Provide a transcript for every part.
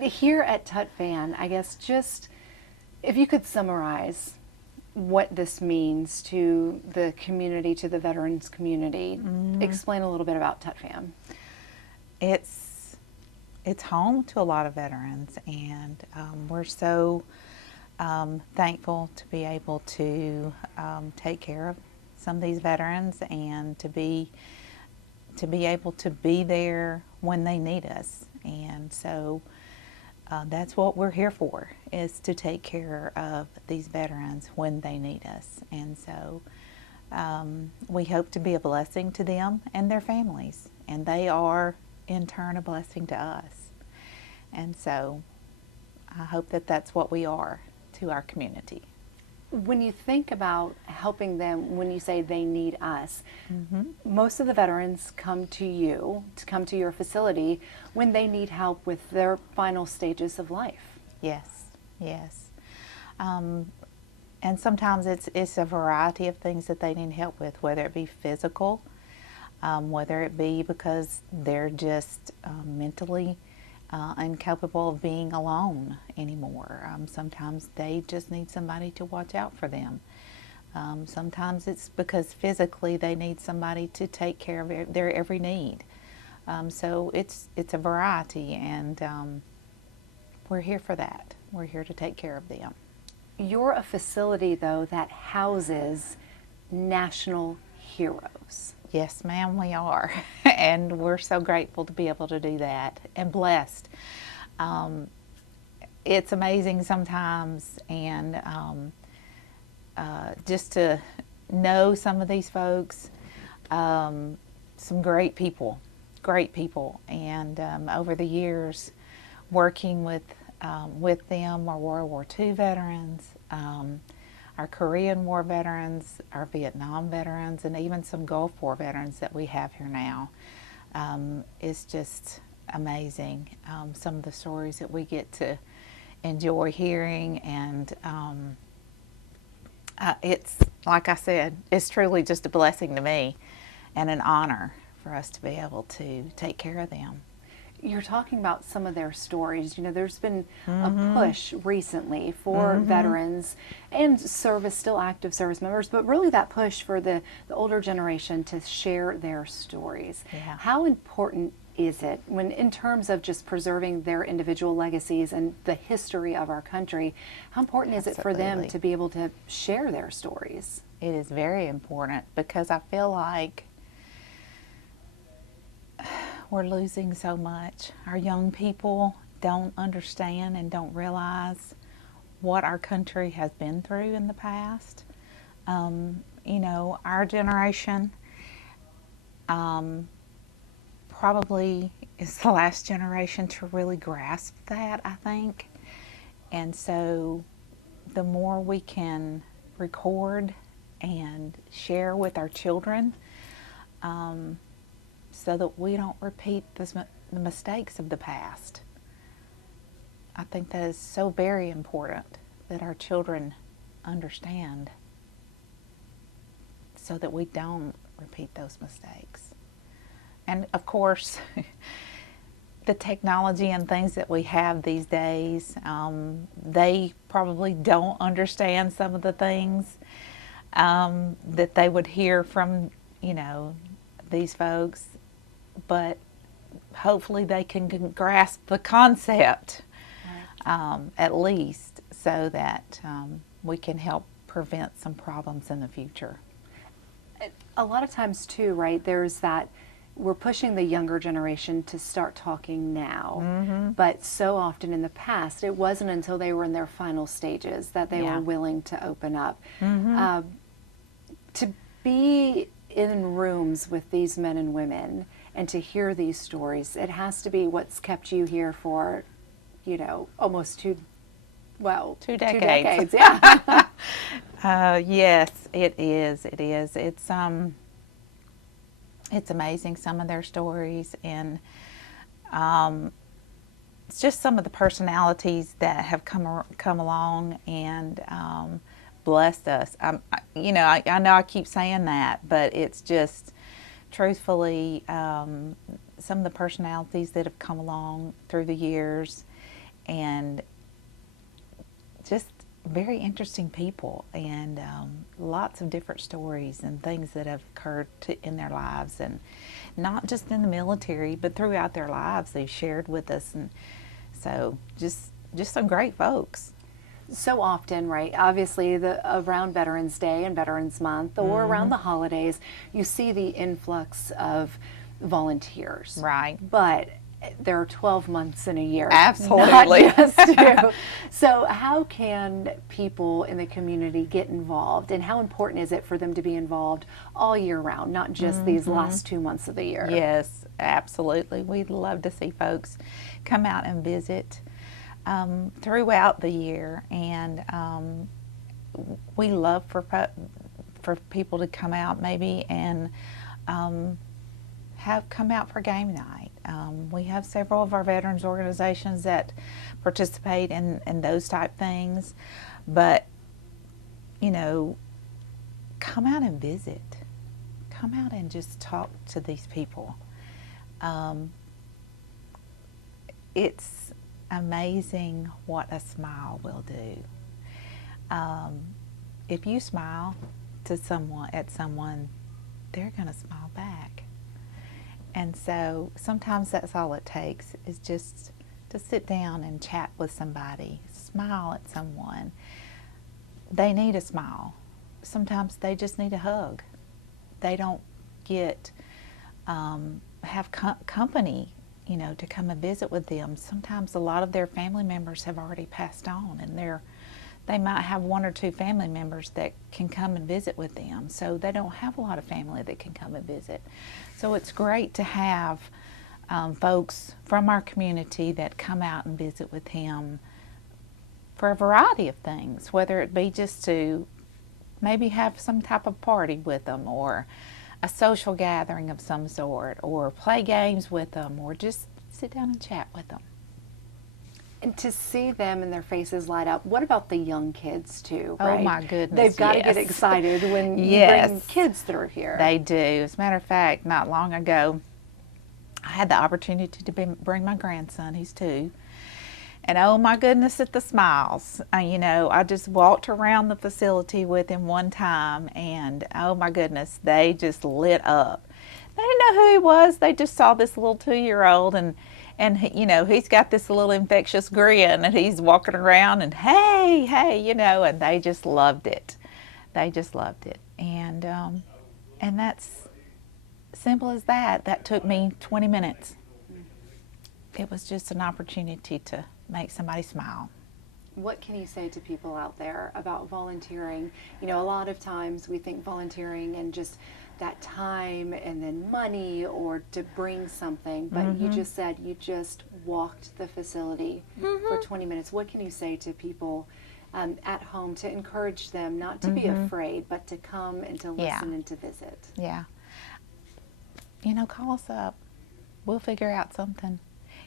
Here at Fann, I guess just if you could summarize what this means to the community, to the veterans community, explain a little bit about Fann. It's home to a lot of veterans, and we're so thankful to be able to take care of some of these veterans and to be able to be there when they need us. And so that's what we're here for, is to take care of these veterans when they need us. And so we hope to be a blessing to them and their families, and they are in turn a blessing to us. And so I hope that that's what we are to our community. When you think about helping them, when you say they need us, most of the veterans come to you, to come to your facility when they need help with their final stages of life. Yes, yes. And sometimes it's a variety of things that they need help with, whether it be physical, whether it be because they're just mentally incapable of being alone anymore. Sometimes they just need somebody to watch out for them. Sometimes it's because physically they need somebody to take care of their every need. So it's a variety, and we're here for that. We're here to take care of them. You're a facility, though, that houses national heroes. Yes, ma'am, we are. And we're so grateful to be able to do that, and blessed. It's amazing sometimes, and just to know some of these folks, some great people, and over the years, working with them, our World War II veterans, our Korean War veterans, our Vietnam veterans, and even some Gulf War veterans that we have here now. It's just amazing, some of the stories that we get to enjoy hearing, and it's, like I said, it's truly just a blessing to me and an honor for us to be able to take care of them. You're talking about some of their stories. You know, there's been a push recently for veterans and still active service members, but really that push for the older generation to share their stories. Yeah. How important is it when, in terms of just preserving their individual legacies and the history of our country, how important is it for them to be able to share their stories? It is very important, because I feel like we're losing so much. Our young people don't understand and don't realize what our country has been through in the past. You know, our generation probably is the last generation to really grasp that, I think. And so the more we can record and share with our children, so that we don't repeat the mistakes of the past. I think that is so very important, that our children understand, so that we don't repeat those mistakes. And of course, the technology and things that we have these days, they probably don't understand some of the things that they would hear from, you know, these folks. But hopefully they can grasp the concept, at least, so that we can help prevent some problems in the future. A lot of times too, right, there's that we're pushing the younger generation to start talking now, but so often in the past it wasn't until they were in their final stages that they were willing to open up. To be in rooms with these men and women and to hear these stories, it has to be what's kept you here for, you know, almost two decades. Yeah. Yes, it is. It is. It's amazing, some of their stories, and it's just some of the personalities that have come along and blessed us. You know, I know I keep saying that, but it's just, truthfully, some of the personalities that have come along through the years, and just very interesting people, and lots of different stories and things that have occurred in their lives, and not just in the military, but throughout their lives they've shared with us. And so just some great folks. So often, right, obviously around Veterans Day and Veterans Month, or around the holidays, you see the influx of volunteers. Right. But there are 12 months in a year. Absolutely. Not just two. So how can people in the community get involved, and how important is it for them to be involved all year round, not just these last 2 months of the year? Yes, absolutely. We'd love to see folks come out and visit throughout the year, and we love for people to come out maybe and have come out for game night. We have several of our veterans organizations that participate in those type things, but you know, come out and visit. Come out and just talk to these people. It's amazing what a smile will do. If you smile to someone, they're going to smile back. And so sometimes that's all it takes, is just to sit down and chat with somebody, smile at someone. They need a smile. Sometimes they just need a hug. They don't get have company, you know, to come and visit with them. Sometimes a lot of their family members have already passed on, and they might have one or two family members that can come and visit with them. So they don't have a lot of family that can come and visit. So it's great to have folks from our community that come out and visit with him for a variety of things, whether it be just to maybe have some type of party with them, or a social gathering of some sort, or play games with them, or just sit down and chat with them. And to see them and their faces light up. What about the young kids too? Oh, right? my goodness, They've got to yes. get excited when you Yes. bring kids through here. They do. As a matter of fact, not long ago, I had the opportunity to bring my grandson, he's 2, and oh my goodness, at the smiles. You know, I just walked around the facility with him one time, and oh my goodness, they just lit up. They didn't know who he was. They just saw this little 2-year-old, and you know, he's got this little infectious grin, and he's walking around and hey, you know, and they just loved it. They just loved it. And that's simple as that. That took me 20 minutes. It was just an opportunity to make somebody smile. What can you say to people out there about volunteering? You know, a lot of times we think volunteering and just that time and then money, or to bring something, but you just said you just walked the facility for 20 minutes. What can you say to people at home to encourage them not to be afraid, but to come and to listen and to visit? Yeah. You know, call us up. We'll figure out something.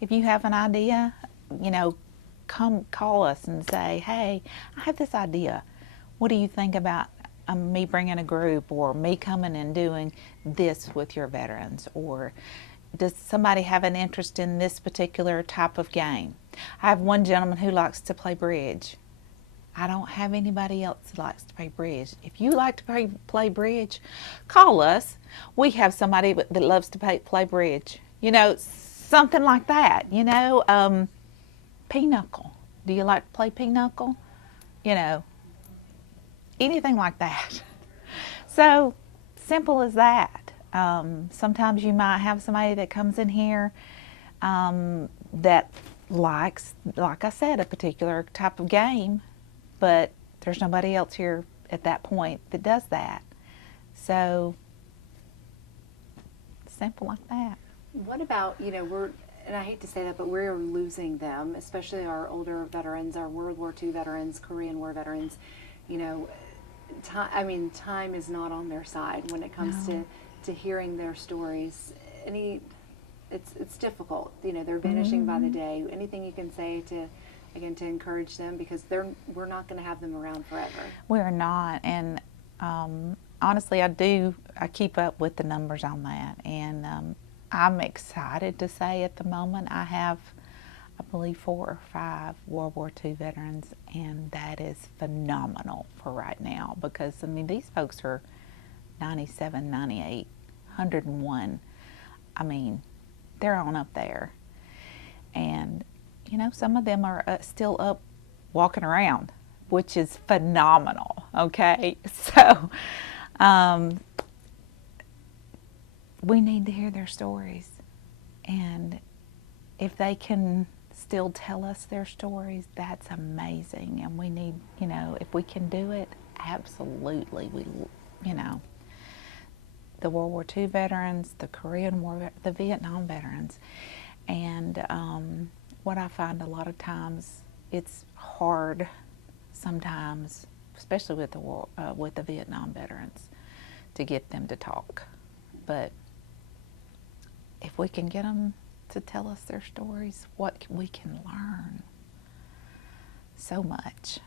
If you have an idea, you know, come call us and say, hey, I have this idea. What do you think about me bringing a group, or me coming and doing this with your veterans? Or does somebody have an interest in this particular type of game? I have one gentleman who likes to play bridge. I don't have anybody else that likes to play bridge. If you like to play bridge, call us. We have somebody that loves to play bridge. You know, something like that, you know. Pinochle. Do you like to play pinochle? You know, anything like that. So simple as that. Sometimes you might have somebody that comes in here that likes, like I said, a particular type of game, but there's nobody else here at that point that does that. So simple like that. What about, you know, and I hate to say that, but we're losing them, especially our older veterans, our World War II veterans, Korean War veterans. You know, time is not on their side when it comes to hearing their stories. It's difficult. You know, they're vanishing by the day. Anything you can say to encourage them, because we're not going to have them around forever. We're not, and honestly, I keep up with the numbers on that, and I'm excited to say at the moment I have I believe 4 or 5 World War II veterans, and that is phenomenal for right now because, I mean, these folks are 97, 98, 101. I mean, they're on up there. And, you know, some of them are still up walking around, which is phenomenal, okay? So, we need to hear their stories. And if they can still tell us their stories, that's amazing. And we need, you know, if we can do it, absolutely. We, you know, the World War II veterans, the Korean War, the Vietnam veterans. And what I find a lot of times, it's hard sometimes, especially with the Vietnam veterans, to get them to talk. But if we can get them to tell us their stories, what we can learn. So much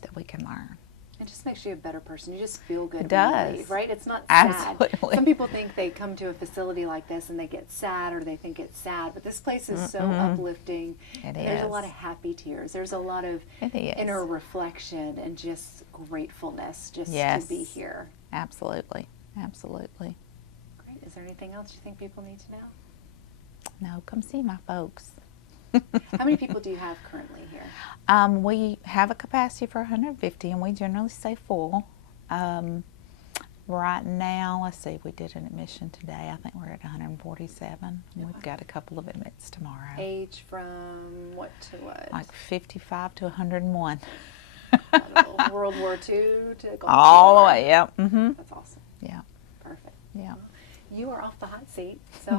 that we can learn. It just makes you a better person. You just feel good It when you does. leave, right? It's not Absolutely. sad. Some people think they come to a facility like this and they get sad or they think it's sad, but this place is so uplifting. It There's a is. lot of happy tears. There's a lot of It is. inner reflection and just gratefulness just Yes. to be here. Absolutely. Absolutely. Great. Is there anything else you think people need to know? No, come see my folks. How many people do you have currently here? We have a capacity for 150, and we generally stay full. Right now, let's see, we did an admission today. I think we're at 147. We've got a couple of admits tomorrow. Age from what to what? Like 55 to 101. World War II to Gulf All the War. way, yep. That's awesome. Yeah, Perfect. yeah. You are off the hot seat, so